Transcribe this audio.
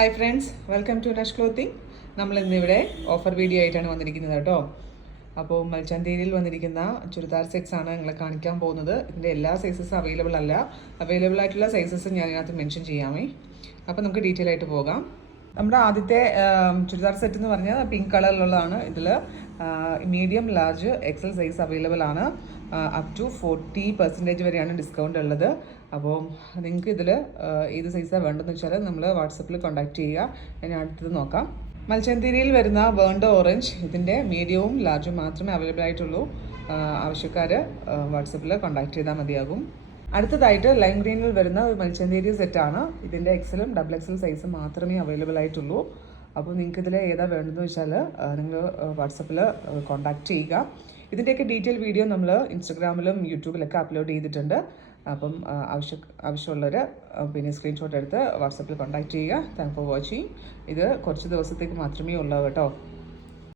Hi friends, welcome to Nash clothing. നമ്മൾ ഇന്നിവിടെ offer video ആയിട്ടാണ് വന്നിരിക്കുന്നത് കേട്ടോ. അപ്പോൾ മൽച്ചന്തേരിയിൽ വന്നിരിക്കുന്ന ചുരിദാർ സെറ്റ്സ് ആണ് നിങ്ങളെ കാണിക്കാൻ പോകുന്നത്. ഇതിൻ്റെ എല്ലാ സൈസസും അവൈലബിൾ അല്ല. അവൈലബിൾ ആയിട്ടുള്ള സൈസസ് ഞാൻ ഇതിനകത്ത് മെൻഷൻ ചെയ്യാമേ. അപ്പോൾ നമുക്ക് ഡീറ്റെയിൽ ആയിട്ട് പോകാം. നമ്മുടെ ആദ്യത്തെ ചുരിദാർ സെറ്റ് എന്ന് പറഞ്ഞാൽ പിങ്ക് കളറിലുള്ളതാണ്. ഇതിൽ medium, large, XL size available ആണ്. അപ് ടു 40% വരെയാണ് ഡിസ്കൗണ്ട് ഉള്ളത്. അപ്പോൾ നിങ്ങൾക്ക് ഇതിൽ ഏത് സൈസാണ് വേണ്ടതെന്ന് വെച്ചാൽ നമ്മൾ വാട്സപ്പിൽ കോൺടാക്ട് ചെയ്യുക. ഞാൻ അടുത്തത് നോക്കാം. മൽച്ചന്തേരിയിൽ വരുന്ന വേണ്ട ഓറഞ്ച്, ഇതിൻ്റെ മീഡിയവും ലാർജും മാത്രമേ അവൈലബിൾ ആയിട്ടുള്ളൂ. ആവശ്യക്കാർ വാട്സപ്പിൽ കോൺടാക്ട് ചെയ്താൽ മതിയാകും. അടുത്തതായിട്ട് ലൈം ഗ്രീനിൽ വരുന്ന ഒരു മൽച്ചന്തേരി സെറ്റാണ്. ഇതിൻ്റെ എക്സലും ഡബിൾ എക്സൽ സൈസ് മാത്രമേ അവൈലബിൾ ആയിട്ടുള്ളൂ. അപ്പോൾ നിങ്ങൾക്ക് ഇതിൽ ഏതാ വേണ്ടതെന്ന് വെച്ചാൽ നിങ്ങൾ വാട്സപ്പിൽ കോൺടാക്ട് ചെയ്യുക. ഇതിൻ്റെയൊക്കെ ഡീറ്റെയിൽ വീഡിയോ നമ്മൾ ഇൻസ്റ്റഗ്രാമിലും യൂട്യൂബിലൊക്കെ അപ്ലോഡ് ചെയ്തിട്ടുണ്ട്. അപ്പം ആവശ്യമുള്ളവർ പിന്നെ സ്ക്രീൻഷോട്ട് എടുത്ത് വാട്സപ്പിൽ കോൺടാക്ട് ചെയ്യുക. Thank for watching. ഇത് കുറച്ച് ദിവസത്തേക്ക് മാത്രമേ ഉള്ളൂ കേട്ടോ.